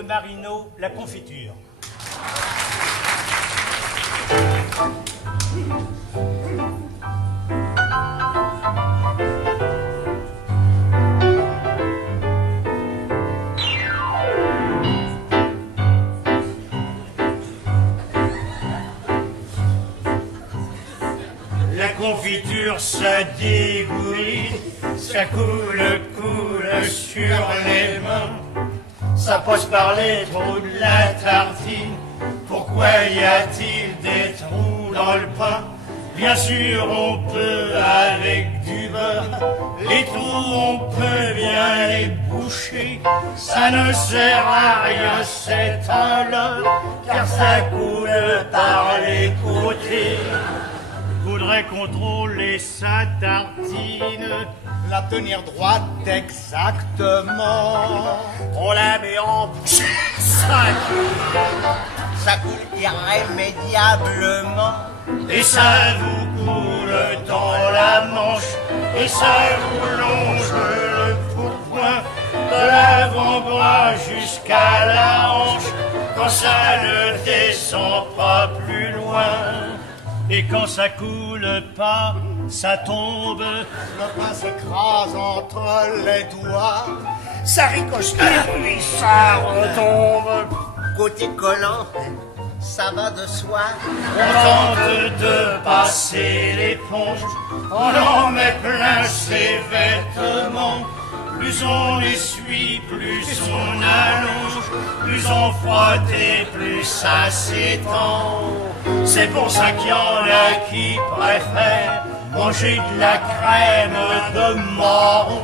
de Marino, la confiture. La confiture, ça dégouline, ça coule sur les mains. Ça passe par les trous de la tartine. Pourquoi y a-t-il des trous dans le pain? Bien sûr, on peut avec du beurre. Les trous, on peut bien les boucher. Ça ne sert à rien, c'est un leurre, car ça coule par les côtés. Faudrait contrôler sa tartine, la tenir droite exactement. on la met en bouche, Ça coule irrémédiablement. et ça vous coule dans la manche, et ça vous longe le pourpoint, de l'avant-bras jusqu'à la hanche, quand ça ne descend pas plus loin. Et quand ça coule pas, ça tombe. Le pain s'écrase entre les doigts. Ça ricoche et puis ça retombe. Côté collant, ça va de soi. On tente de passer l'éponge, on en met plein ses vêtements. Plus on essuie, plus on allonge, plus on frotte et plus ça s'étend. C'est pour ça qu'il y en a qui préfèrent manger de la crème de marron.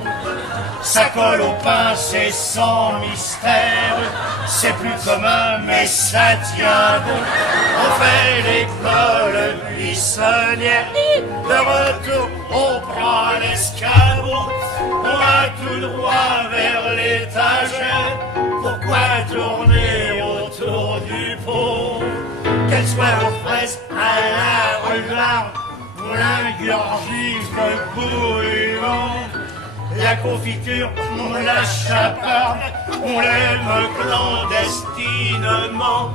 Ça colle au pain, c'est sans mystère, c'est plus commun mais ça tient bon. On fait l'école buissonnière, de retour on prend l'escabeau. On va tout droit vers l'étagère, pourquoi tourner autour du pot? Qu'elle soit aux fraises, à la rhubarbe, ou l'ingurgise de bouillon. La confiture, on la chaparde, on l'aime clandestinement.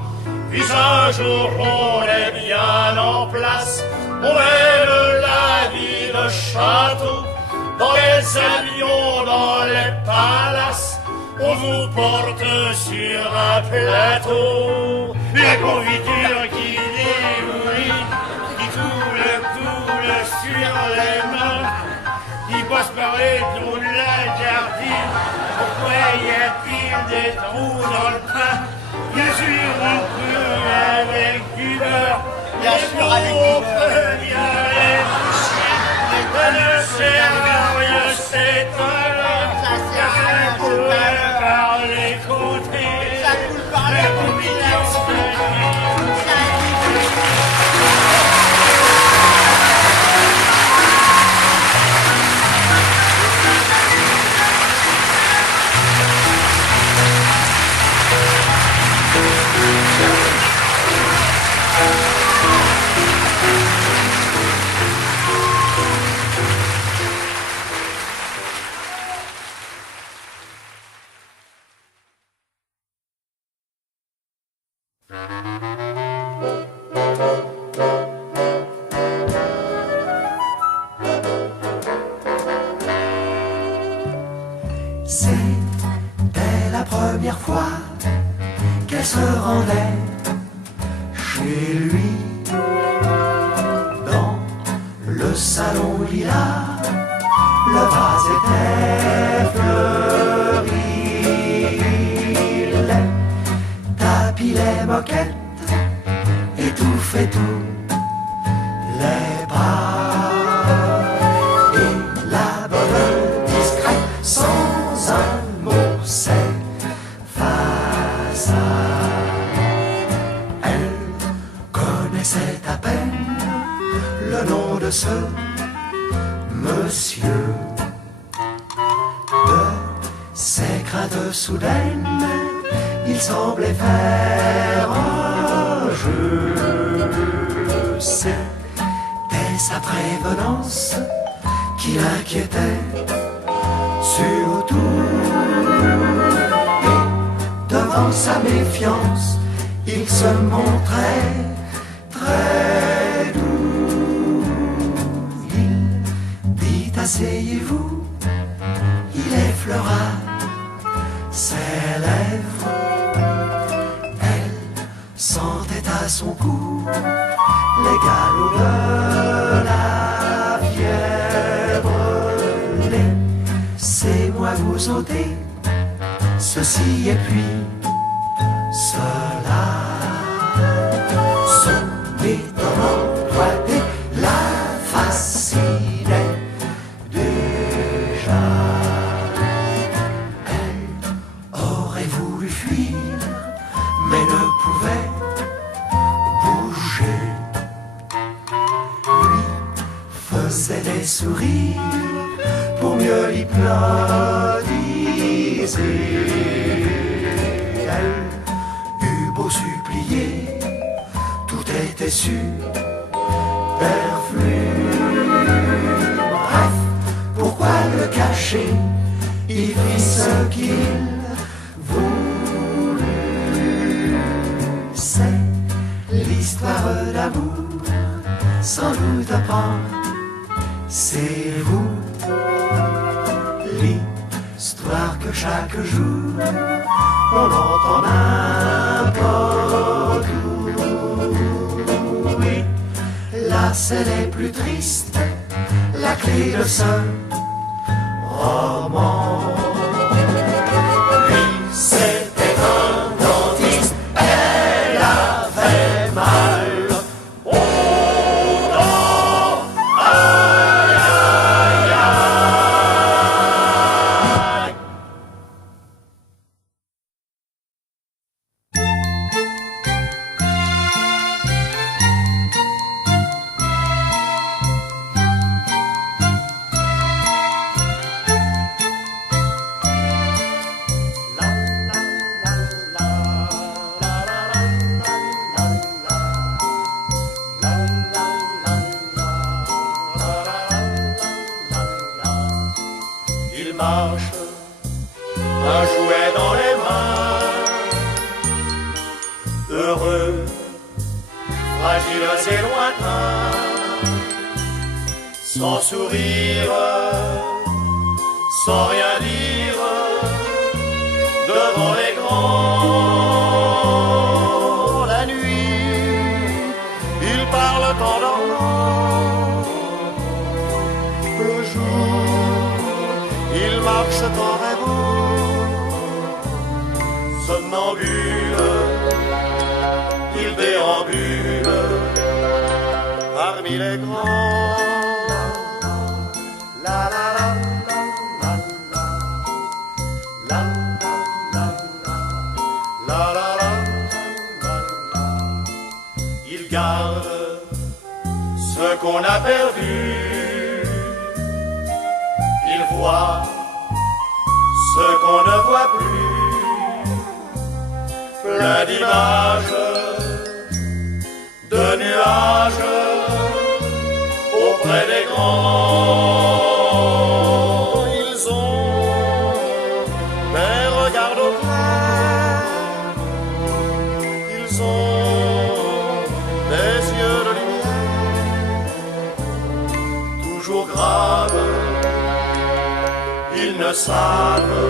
Puis un jour on est bien en place, on aime la vie de château. Dans les avions, dans les palaces, on vous porte sur un plateau. La confiture qui débouille, qui coule sur les mains, qui passe par les trous de la gardine. Pourquoi y a-t-il des trous dans le pain? Bien sûr, on peut avec du beurre, Bien sûr, avec du on beurre. peut bien les boucher. Ça ne sert à rien, c'est un leurre, Ça sert à car rien, ça c'est coule un leurre. par les côtés. Ça coule par les La côtés. confiture, C'était la première fois qu'elle se rendait chez lui. Dans le salon lilas, le vase était fleuri. Les tapis, les moquettes, étouffaient tout, les bras. Et la bonne discrète, sans un mot, s'effaça. Elle connaissait à peine le nom de ce monsieur. De ses craintes soudaines, il semblait faire un jeu. C'était sa prévenance qui l'inquiétait surtout. Et dans sa méfiance, il se montrait très doux. Il dit asseyez-vous, il effleura ses lèvres. Elle sentait à son cou les galops de la fièvre. Laissez-moi vous ôter ceci et puis cela. Son étonnant doigté la fascinait déjà. Elle aurait voulu fuir, mais ne pouvait bouger. Lui faisait des sourires pour mieux l'hypnotiser. Elle eut beau supplier, tout était superflu. Bref, pourquoi le cacher? Il fit ce qu'il voulut. C'est l'histoire d'amour, sans doute apprendre. C'est vous, l'histoire que chaque jour on entend n'importe où. Oui, là c'est les plus tristes, la clé de ce roman. Lui c'était un dentiste, elle avait mal. Un jouet dans les mains, heureux, fragile et lointain, sans sourire, sans rien dire, devant les grands. La nuit, ils parlent en dormant, le jour, ils marchent en rêvant. Somnambule, il déambule parmi les grands. La la la la la la la la la la la la. Il garde ce qu'on a perdu. Il voit ce qu'on ne voit plus. Plein d'images, de nuages, auprès des grands. Ils ont des regards au clair, ils ont des yeux de lumière, toujours graves, ils ne savent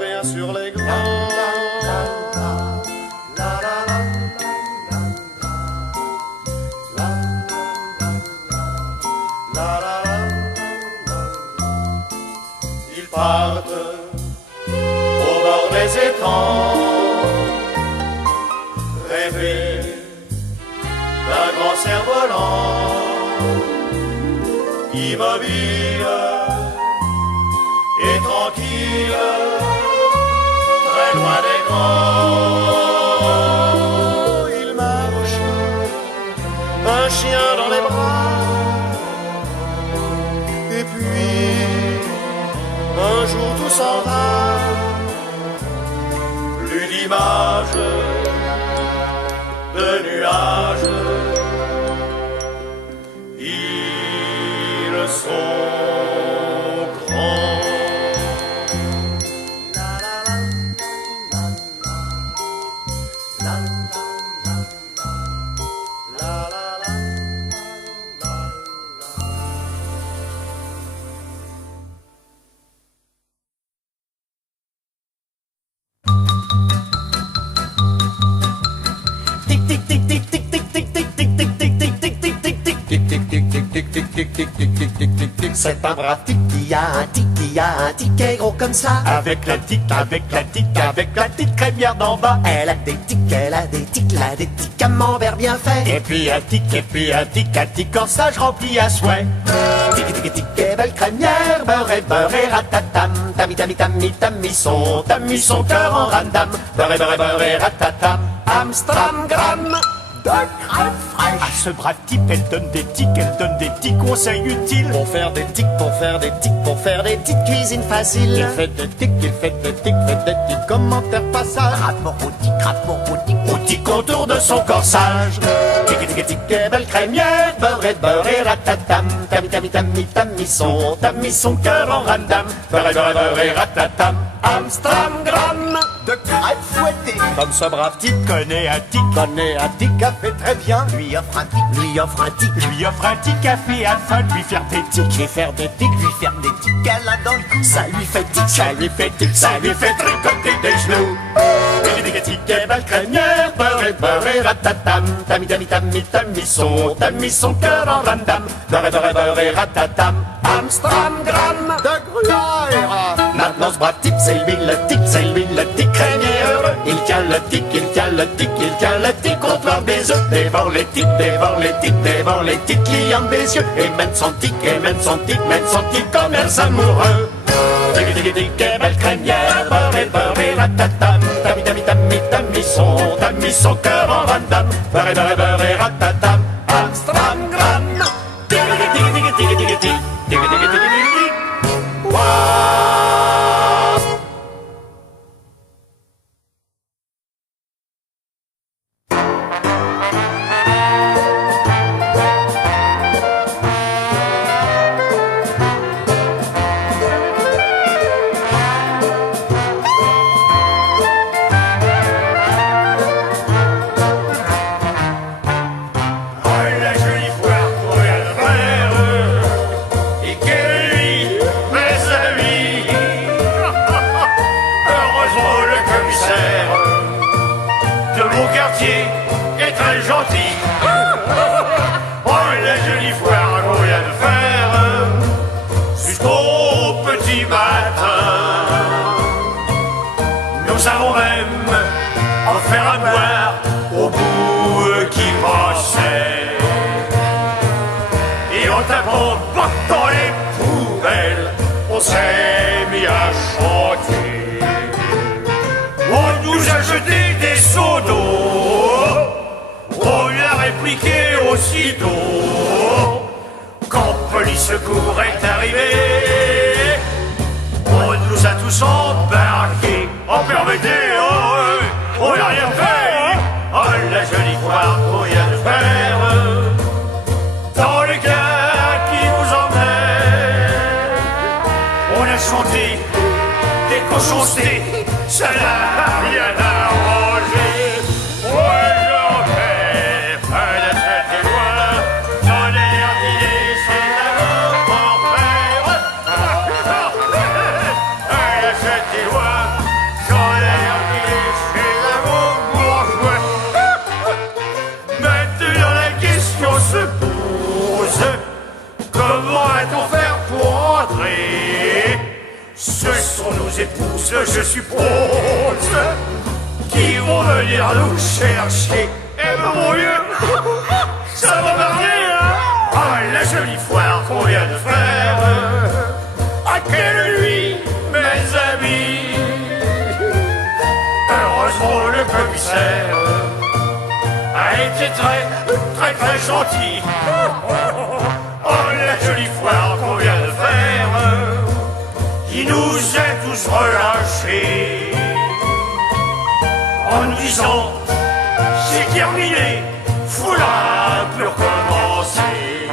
rien sur les grands. Ils partent au bord des étangs, rêver d'un grand cerf-volant, immobile et tranquille, très loin des grands. Il marche, un chien dans les bras, et puis un jour tout s'en va, plus d'images, de nuages, ils sont grands. La la la la C'est un brave tic qui a un tic qui a un ticket gros comme ça. Avec la tique, avec la tique, avec la petite crémière d'en bas. Elle a des tics, elle a des tics, elle a des tics camembert bien fait. Et puis un tic, et puis un tic corsage rempli à souhait. Tic et belle crémière, beurre et ratatam. Tami son cœur en randam. Beurre et ratatam. Amstramgram de crème fraîche. À ce brave type, elle donne des tics conseils utiles. Pour faire des tics, pour faire des tics, pour faire des petites cuisines faciles. Il fait des tics, il fait des tics, fait des tics commentaires passages. Rapport au tic, Contour de son corsage. tic et belle crémière, beurre et ratatam. Tami son cœur en randam. Beurre et ratatam. Amstramgram de crème fouettée. Comme ce brave type connaît un tic a fait très bien. Lui offre un tic, lui offre un tic. Lui offre un tic à fait afin de lui faire des tics. Et faire des tics, lui faire des tics qu'elle a dans le cou. Ça lui fait tic, Ça lui fait tic, ça lui fait tricoter des genoux. tic et belle crémière, beurre et ratatam. Tami son cœur en randam. Beurre et ratatam. Amstramgram de gruyère. Maintenant ce brave type, c'est lui le tic crémière. Il tient le tic, il tient le tic, il tient le tic contre des œufs. Dévore les tics, dévore les tics, dévore les tics clients des yeux. Et mène son tic, mène son tic commerce amoureux. Tic et belle crémière, beurre et ratatam. Tami son cœur en randam. Beurre et ratatam. Amstramgram. Est très gentil. Oh, la jolie foire qu'on vient de faire jusqu'au petit matin. Nous avons même offert à boire au bout qui passait. Et en tapant dans les poubelles, on s'est mis à chanter. On nous a jeté des seaux d'eau. On lui a répliqué aussitôt. Quand police secours est arrivé, on nous a tous embarqués. Oh permettez, on n'a rien fait. Oh la jolie foire qu'on vient de faire dans le gars qui nous emmène. On a chanté des cochoncetés, ça n'a rien arrangé. Ce sont nos épouses, je suppose, qui vont venir nous chercher. Et mon Dieu, ça va marcher, hein? Ah, la jolie foire qu'on vient de faire. Ah, quelle nuit, mes amis. Heureusement, le commissaire a été très gentil. Oh, la jolie foire qu'on vient de faire. Il nous a tous relâchés en nous disant c'est terminé, faut la plus recommencer.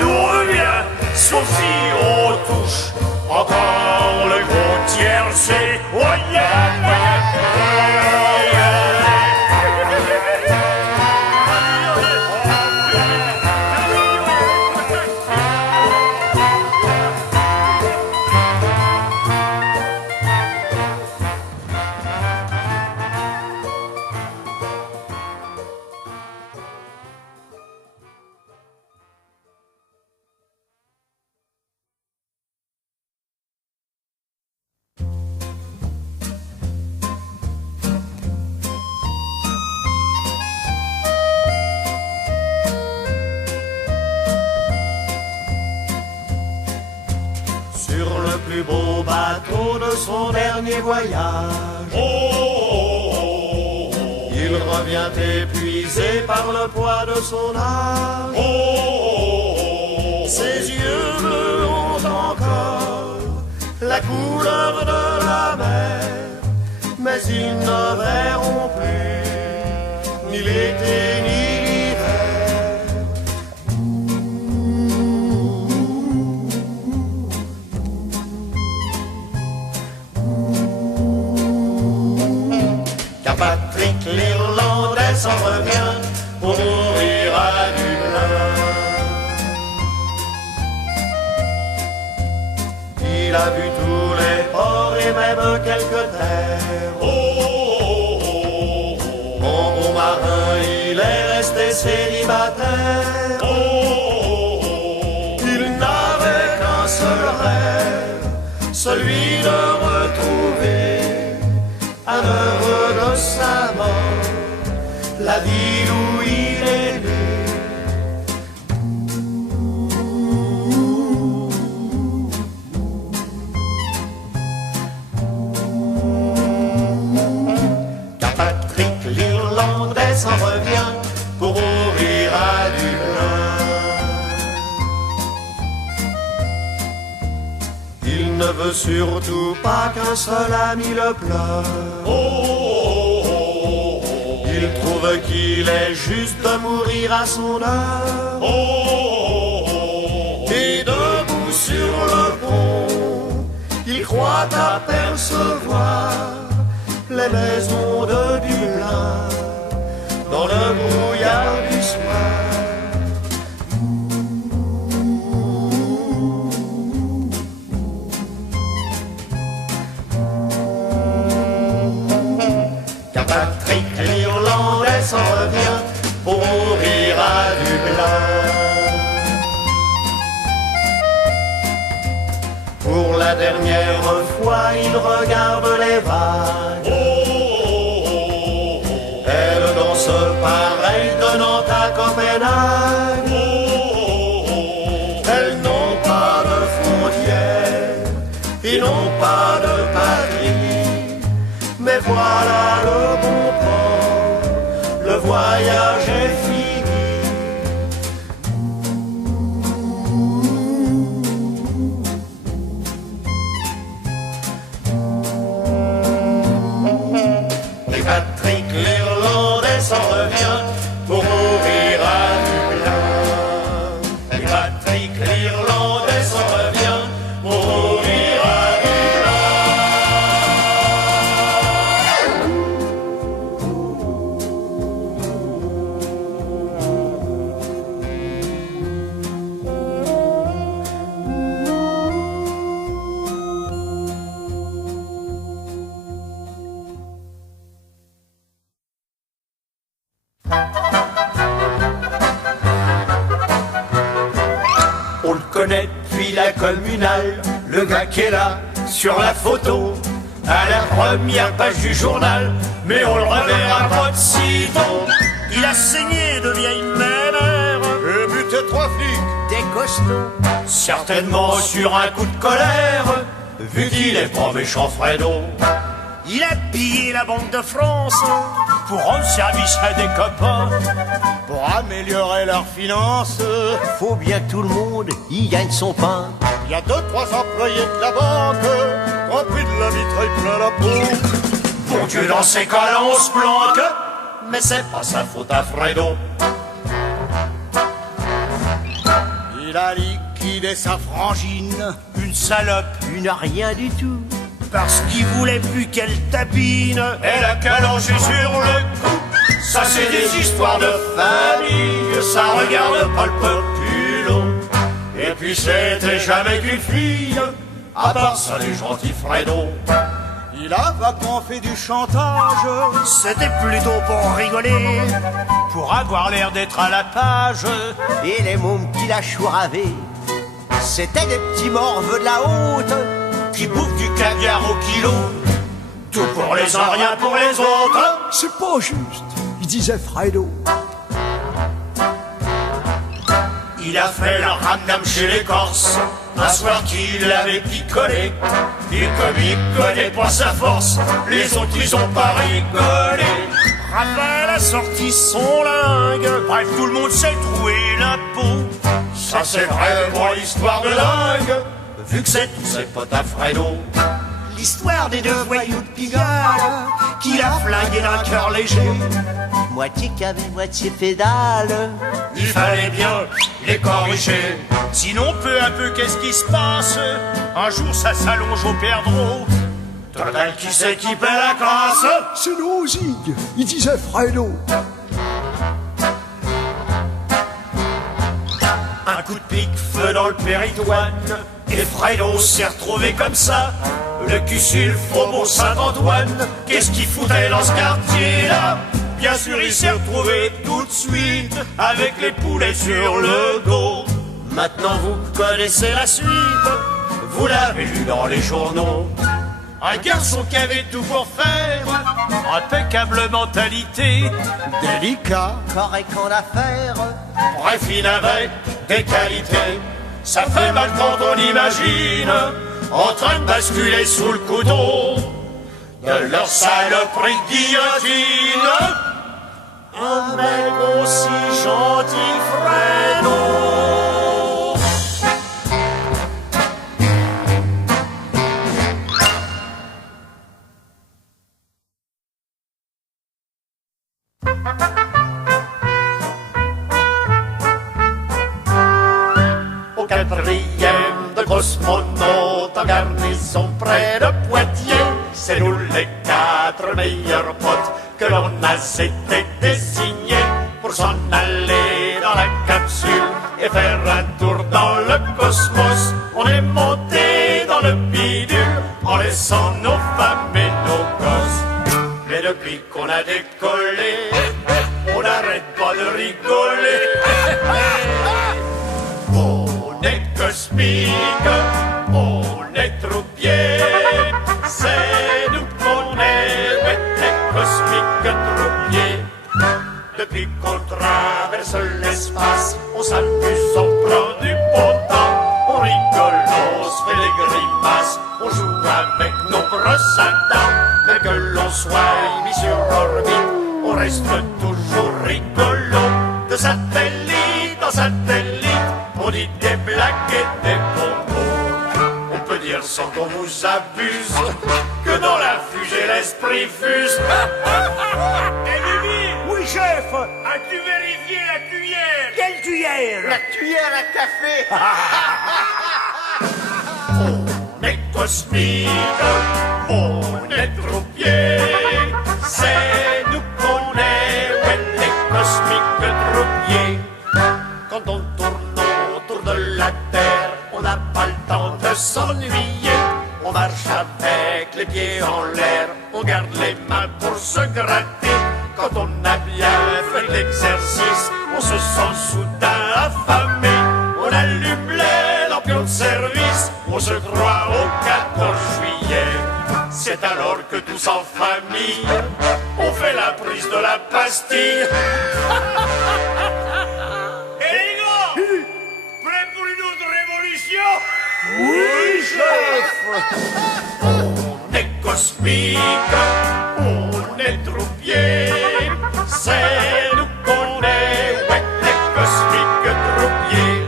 Nous on veut bien, sauf si on touche encore le gros tiercé. Oh yeah. plus beau bateau de son dernier voyage. Il revient épuisé par le poids de son âge. Ses yeux bleus ont encore la couleur de la mer, mais ils ne verront plus ni l'été ni l'hiver. Car Patrick l'Irlandais s'en revient pour mourir à Dublin. Il a vu tous les ports et même quelques terres. Mon bon marin, il est resté célibataire. Il n'avait qu'un seul rêve, celui de retrouver amoureux de sa mort la ville où il est né. Car Patrick l'Irlandais s'en revient pour mourir à Dublin. Il ne veut surtout pas qu'un seul ami le pleure. Il trouve qu'il est juste de mourir à son heure. Et debout sur le pont, il croit apercevoir les maisons de Dublin dans le brouillard du soir. Car Patrick l'Irlandais s'en revient pour mourir à Dublin. Pour la dernière fois, il regarde les vagues. Elles dansent pareil de Nantes à Copenhague. Elles n'ont pas de frontières et n'ont pas de patrie. Mais voilà le bon port, le voyage est fini. Et Patrick l'Irlandais s'en revient pour mourir à Dublin. Et Patrick l'Irlandais s'en revient pour mourir à On le connaît depuis la communale, le gars qui est là sur la photo, à la première page du journal, mais on le reverra pas de sitôt. Il a saigné de vieilles mémères Et buté 3 flics, des costauds. Certainement sur un coup de colère, vu qu'il est pas méchant Fredo. Il a pillé la Banque de France Pour rendre service à des copains, Pour améliorer leurs finances, faut bien que tout le monde y gagne son pain. Il y a 2-3 employés de la banque, remplis de la mitraille plein la peau. bon Dieu dans ces cas-là on se planque, mais c'est pas sa faute à Fredo. Il a liquidé sa frangine, une salope, une rien du tout. parce qu'il voulait plus qu'elle tapine. Elle a calangé sur le coup. Ça c'est des histoires de famille, ça regarde pas le populo. Et puis c'était jamais qu'une fille, à part ça les gentils Fredo. Il a vaguement fait du chantage, C'était plutôt pour rigoler, Pour avoir l'air d'être à la page, et les mômes qu'il a chouravé, c'était des petits morveux de la haute. qui bouffent du caviar au kilo. Tout pour les uns, rien pour les autres. C'est pas juste, il disait Fredo. Il a fait le ramdam chez les Corses, un soir qu'il avait picolé. Et comme il connaît pas sa force, les autres ils ont pas rigolé. Raphaël a sorti son lingue, bref tout le monde s'est troué la peau. Ça c'est vraiment l'histoire de dingue, vu que c'est tous ses potes à Fredo. L'histoire des deux voyous de Pigalle qui l'a flingué d'un cœur léger. Moitié cabine, moitié pédale. Il fallait bien les corriger. Sinon peu à peu qu'est-ce qui se passe? Un jour ça s'allonge au perdreau. Total qui c'est qui paie la casse? C'est Lozig, il disait Fredo. Un coup de pic, feu dans le péritoine. Et Fredo s'est retrouvé comme ça, le cul sur le faubourg Saint-Antoine. Qu'est-ce qu'il foutait dans ce quartier-là? Bien sûr il s'est retrouvé tout de suite avec les poulets sur le dos. Maintenant vous connaissez la suite, vous l'avez lu dans les journaux. Un garçon qui avait tout pour faire, impeccable mentalité, Délicat, correct en affaires. bref il avait des qualités. Ça fait mal quand on imagine en train de basculer sous le couteau de leur saloperie de guillotine. Un mec aussi gentil, Fredo. Au quatrième de cosmonautes en garnison près de Poitiers, c'est nous les quatre meilleurs potes que l'on a été désignés pour s'en aller dans la capsule et faire un tour dans le cosmos. On est monté dans le bidule en laissant nos femmes et nos gosses. Mais depuis qu'on a décollé, on n'arrête pas de rigoler. On est cosmique, on est troupier, c'est nous qu'on est, ouais, les cosmiques troupiers. Depuis qu'on traverse l'espace, on s'amuse, on prend du bon temps, on rigole, on se fait les grimaces, on joue avec nos brosses à dents. Mais que l'on soit mis sur orbite, on reste toujours rigolo. De satellite en satellite, on dit des blagues et des bonbons. On peut dire sans qu'on vous abuse que dans la fusée l'esprit fuse. Et Bibi, Oui, chef. as-tu vérifié la cuillère? Quelle cuillère? La cuillère à café. On est cosmique, on est troupier, c'est nous qu'on est, ouais, les cosmiques troupiers. Quand on tourne autour de la Terre, on n'a pas le temps de s'ennuyer. On marche avec les pieds en l'air, on garde les mains pour se gratter. Quand on a bien fait l'exercice, on se sent soudain affamé. On allume les lampions de service, on se croit au 14 juillet. C'est alors que tous en famille, on fait la prise de la pastille. Et les gars, prêts pour une autre révolution? Oui, chef. On est cosmique, on est troupier, c'est nous qu'on est, ouais, les cosmiques troupiers.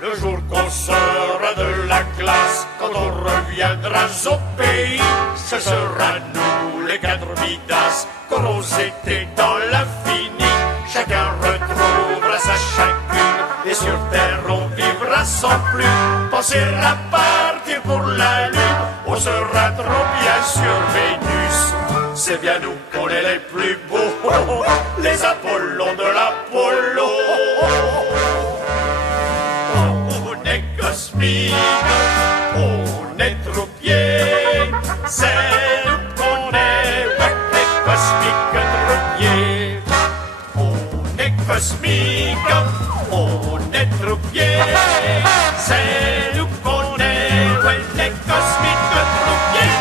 Le jour qu'on sera de la classe, quand on reviendra au pays, ce sera nous les quatre bidas qu'auront été dans l'infini. Chacun retrouvera sa chacune et sur terre on vivra sans plus penser à partir pour la lune. On sera trop bien sur Vénus. C'est bien nous qu'on est les plus beaux, les Apollons de l'Apollo. On est cosmique, on est troupier, c'est nous qu'on est, ouais, les cosmiques troupiers. On est cosmique, on est troupier, c'est nous qu'on est, ouais, les cosmiques troupiers.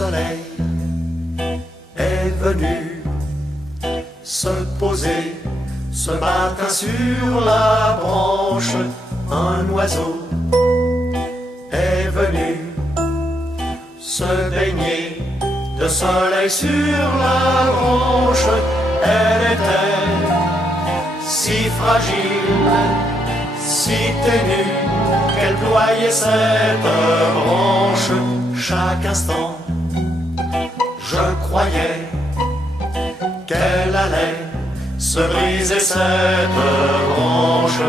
soleil est venu se poser ce matin sur la branche. Un oiseau est venu se baigner de soleil sur la branche. Elle était si fragile, si ténue, qu'elle ployait cette branche. Chaque instant, je croyais qu'elle allait se briser cette branche.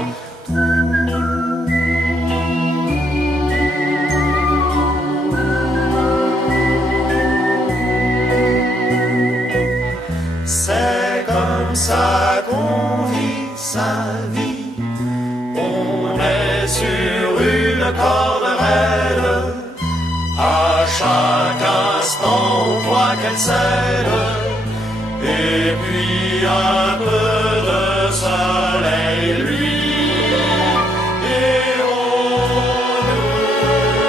C'est comme ça qu'on vit sa vie. On est sur une corde raide. À chaque instant on voit qu'elle cède. Et puis un peu de soleil lui, et on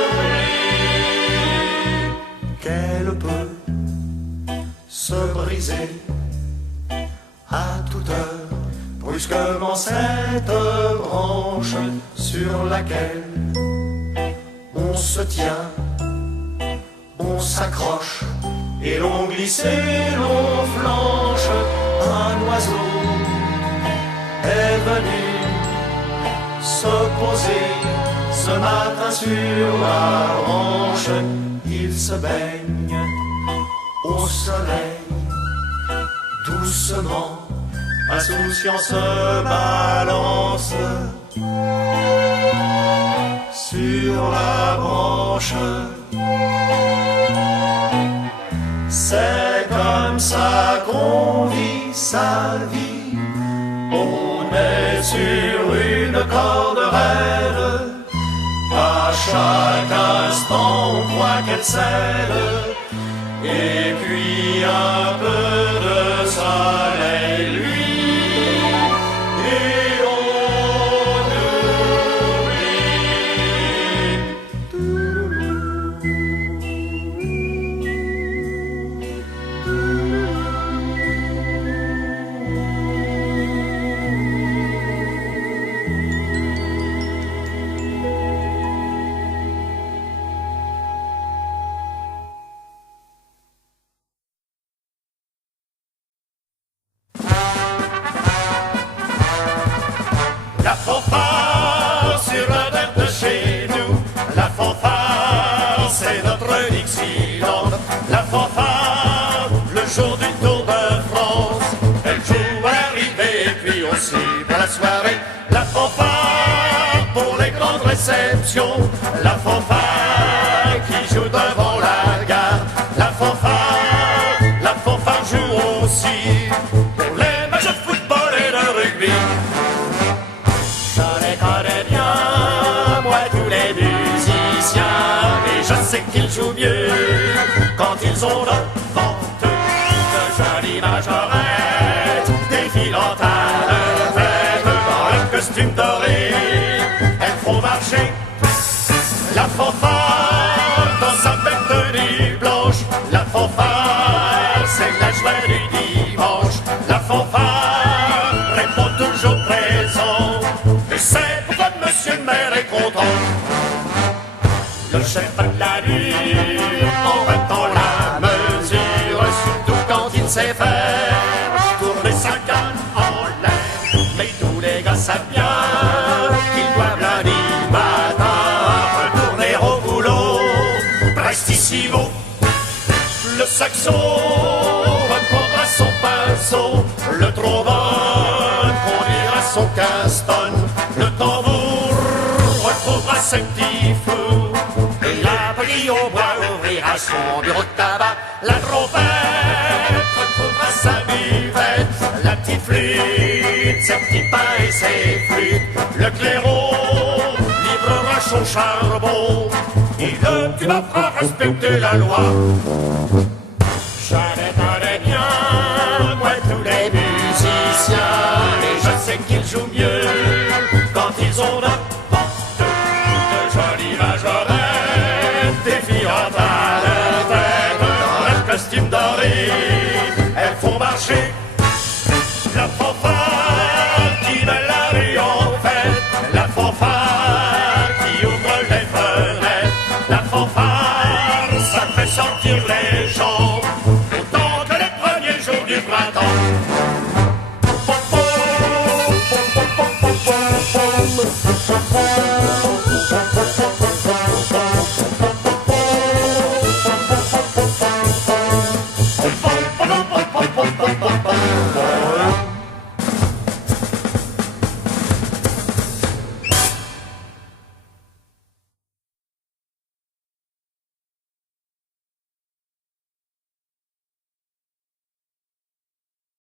oublie qu'elle peut se briser à toute heure, brusquement cette branche sur laquelle on se tient, on s'accroche, et l'on glisse et l'on flanche. Un oiseau est venu se poser ce matin sur la branche. Il se baigne au soleil doucement, insouciant se balance sur la branche. C'est comme ça qu'on vit sa vie. On est sur une corde raide. À chaque instant on croit qu'elle cède. Et puis un peu de soleil lui, et on La fanfare sur la terre de chez nous. La fanfare, c'est notre Dixieland. La fanfare, le jour du Tour de France. Elle joue à l'arrivée et puis aussi pour la soirée. La fanfare pour les grandes réceptions. La fanfare qui joue devant la gare. La fanfare joue aussi pour les matchs de football et de rugby. Je les connais bien, moi tous les musiciens, et je sais qu'ils jouent mieux quand ils ont devant eux de jolies majorettes, défilant à leur tête dans leur costume doré. Elles font marcher la fanfare dans sa belle tenue blanche. La fanfare, c'est la joie du dimanche. La fanfare répond toujours présent. Et c'est pourquoi monsieur le maire est content. Le chef a de la nuit en battant la mesure, surtout quand il sait faire tourner sa canne en l'air. Mais tous les gars savent bien qu'ils doivent lundi matin retourner au boulot prestissimo. Le saxon reprendra son pinceau, le trombone conduira son caston, le tambour retrouvera ses petits fous, et la brille au bois ouvrira son bureau de tabac. La trompette retrouvera sa buvette, la petite flûte, ses petits pains et ses flûtes, le clairon livrera son charbon, et le tuba fera respecter la loi. Je les connais bien, moi tous les musiciens, et je sais qu'ils jouent mieux quand ils ont devant eux de jolies majorettes, défiant à leur tête marcher.